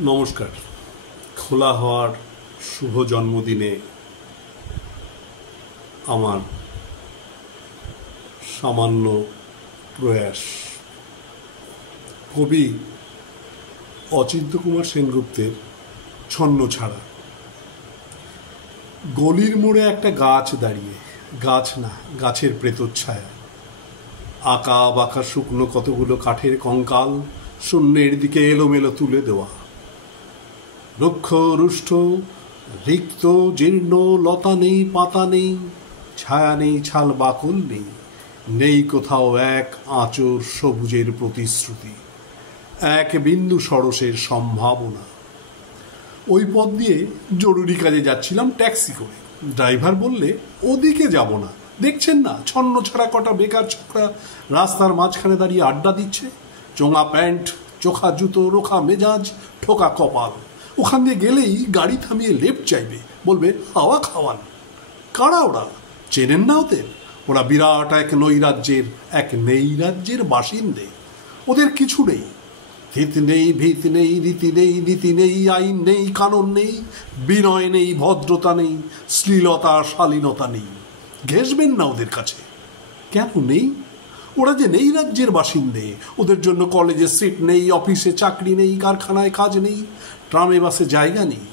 নমস্কার। খোলা হওয়ার শুভ জন্মদিনে আমার সামান্য প্রয়াস। কবি অচিন্ত্যকুমার সেনগুপ্তের ছন্নছাড়া। গলির মোড়ে একটা গাছ দাঁড়িয়ে, গাছ না, গাছের প্রেতচ্ছায়া, আঁকা বাঁকা শুকনো কতগুলো কাঠের কঙ্কাল শূন্যের দিকে এলোমেলো তুলে দেওয়া। রুক্ষ রুষ্ট রিক্ত জীর্ণ, লতা নেই, পাতা নেই, ছায়া নেই, ছাল বাকল নেই, নেই কোথাও এক আঁচড় সবুজের প্রতিশ্রুতি, এক বিন্দু সরসের সম্ভাবনা। ওই পথ দিয়ে জরুরি কাজে যাচ্ছিলাম ট্যাক্সি করে। ড্রাইভার বললে, ওদিকে যাব না, দেখছেন না ছন্ন ছাড়া কটা বেকার ছোকরা রাস্তার মাঝখানে দাঁড়িয়ে আড্ডা দিচ্ছে, চোঙা প্যান্ট, চোখা জুতো, রোখা মেজাজ, ঠোকা কপাল। ওখান দিয়ে গেলেই গাড়ি থামিয়ে লেফট চাইবে, বলবে হাওয়া খাওয়ান। কারা ওরা? চেনেন না ওদের? ওরা বিরাট এক নৈরাজ্যের বাসিন্দে। ওদের কিছু নেই, হিত নেই, ভিত নেই, রীতি নেই, নীতি নেই, আইন নেই, কানুন নেই, বিনয় নেই, ভদ্রতা নেই, শ্লীলতা, শালীনতা নেই। ঘেঁষবেন না ওদের কাছে। কেন নেই? ওরা যে নৈরাজ্যের বাসিন্দে। ওদের জন্য কলেজে সিট নেই, অফিসে চাকরি নেই, কারখানায় কাজ নেই, ট্রামে বাসে জায়গা নেই,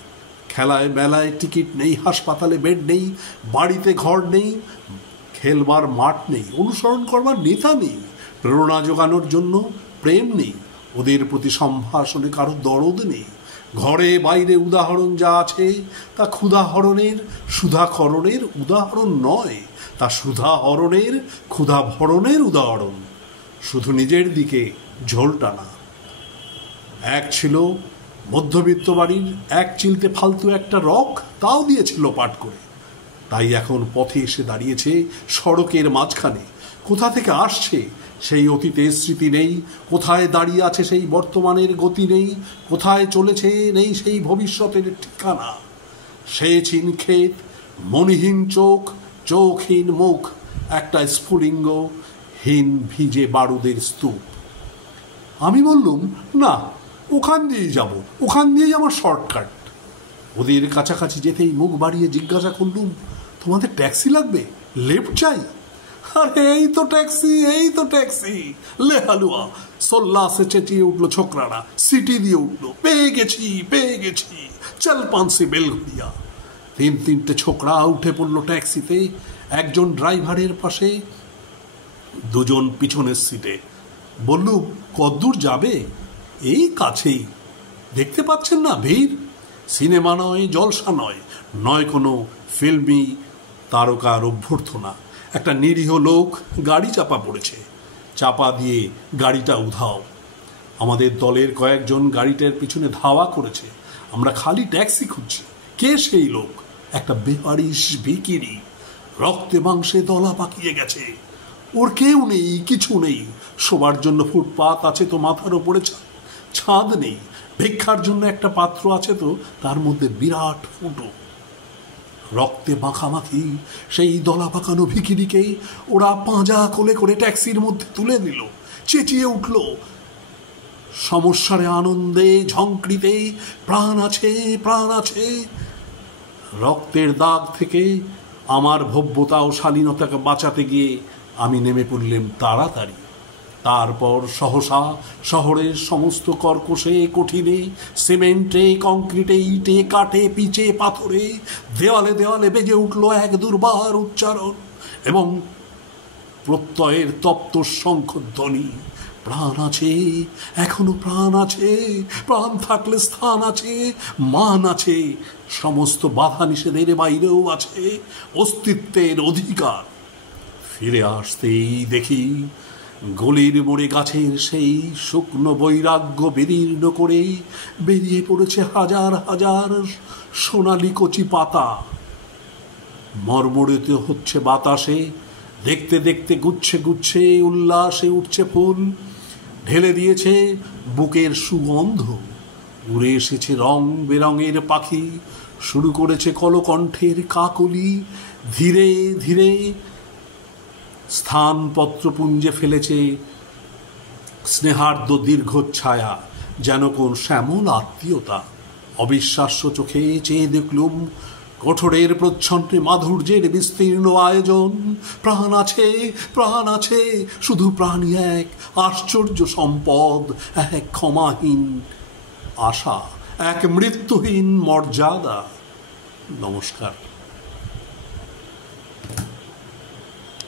খেলায় মেলায় টিকিট নেই, হাসপাতালে বেড নেই, বাড়িতে ঘর নেই, খেলবার মাঠ নেই, অনুসরণ করবার নেতা নেই, প্রেরণা জোগানোর জন্য প্রেম নেই, ওদের প্রতি সম্ভাষণে কারো দরদ নেই। ঘরে বাইরে উদাহরণ যা আছে তা ক্ষুধাহরণের সুধাখরণের উদাহরণ নয়, তা সুধাহরণের ক্ষুধাভরণের উদাহরণ। শুধু নিজের দিকে ঝোল টানা। এক ছিল মধ্যবিত্ত বাড়ির এক চিলতে ফালতু একটা রক, তাও দিয়েছিল পাট করে। তাই এখন পথে এসে দাঁড়িয়েছে সড়কের মাঝখানে। কোথা থেকে আসছে সেই অতীতের স্মৃতি নেই, কোথায় দাঁড়িয়ে আছে সেই বর্তমানের গতি নেই, কোথায় চলেছে নেই সেই ভবিষ্যতের ঠিকানা। সেচহীন ক্ষেত, মণিহীন চোখ, চোখহীন মুখ, একটা স্ফুলিঙ্গহীন ভিজে বারুদের স্তূপ। আমি বললুম, না, ওখান দিয়েই যাব, ওখান দিয়েই আমার শর্টকাট। ওদের কাছাকাছি যেতেই মুখ বাড়িয়ে জিজ্ঞাসা করলুম, তোমাদের ট্যাক্সি লাগবে? লেফট চাই? আরে এই তো ট্যাক্সি, এই তো ট্যাক্সি। লে হালুয়া সোল্লাসে চেঁচিয়ে উঠলো ছোকরারা, সিটি দিয়ে উঠলো, পেয়ে গেছি, পেয়ে গেছি, চল পানসি বেলঘুরিয়া। তিনটে ছোকরা উঠে পড়লো ট্যাক্সিতে, একজন ড্রাইভারের পাশে, দুজন পিছনের সিটে। বললুম, কদ্দূর যাবে? এই কাছেই, দেখতে পাচ্ছেন না ভিড়? সিনেমা নয়, জলসা নয়, নয় কোনো ফিল্মি তারকার অভ্যর্থনা। একটা নিরীহ লোক গাড়ি চাপা পড়েছে, চাপা দিয়ে গাড়িটা উধাও। আমাদের দলের কয়েকজন গাড়িটার পিছনে ধাওয়া করেছে। আমরা খালি ট্যাক্সি খুঁজছি। কে সেই লোক? একটা বেহারিস ভিখিরি, রক্তে মাংসে দলা পাকিয়ে গেছে। ওর কেউ নেই, কিছু নেই। শোবার জন্য ফুটপাত আছে তো মাথার ওপরে ছাদ নেই। ভিক্ষার জন্য একটা পাত্র আছে তো তার মধ্যে বিরাট ফুটো। রক্তে মাখামাখি সেই দলা পাকানো ভিখিরিকে ওরা পাঁজা কোলে করে ট্যাক্সির মধ্যে তুলে দিল। চেঁচিয়ে উঠল, সমস্যারে আনন্দে ঝংকৃতে, প্রাণ আছে, প্রাণ আছে। রক্তের দাগ থেকে আমার ভব্যতা ও শালীনতাকে বাঁচাতে গিয়ে আমি নেমে পড়লাম তাড়াতাড়ি। তারপর সহসা শহরের সমস্ত কর্কশে, কঠিনে, সিমেন্টে, কংক্রিটে, ইটে, কাঠে, পিচে, পাথরে, দেওয়ালে দেওয়ালে বেজে উঠল এক দুর্বার উচ্চারণ এবং প্রত্যয়ের তপ্ত শঙ্খধ্বনি। প্রাণ আছে, এখনো প্রাণ আছে, প্রাণ থাকলে স্থান আছে, মান আছে, সমস্ত বাধা নিষেধের বাইরেও আছে অস্তিত্বের অধিকার। ফিরে আসতেই দেখি গলির মোড়ে গাছের সেই শুকনো বৈরাগ্য বিদীর্ণ করে বেরিয়ে পড়েছে হাজার হাজার সোনালি কচি পাতা। মর্মরিত হচ্ছে বাতাসে, দেখতে দেখতে গুচ্ছে গুচ্ছে উল্লাসে উঠছে ফুল। ঢেলে দিয়েছে বুকের সুগন্ধ। উড়ে এসেছে রং বেরঙের পাখি, শুরু করেছে কলকণ্ঠের কাকলি। ধীরে ধীরে স্থানপত্রপুঞ্জে ফেলেছে স্নেহার্দ্র দীর্ঘ ছায়া, যেন কোন শ্যামল আত্মীয়তা। অবিশ্বাস্য চোখে চেয়ে দেখলুম কোঠরের প্রচ্ছন্নে মাধুর্যের বিস্তীর্ণ আয়োজন। প্রাণ আছে, শুধু প্রাণী এক, আশ্চর্য সম্পদ, এক ক্ষমাহীন আশা, এক মৃত্যুহীন মর্যাদা। নমস্কার।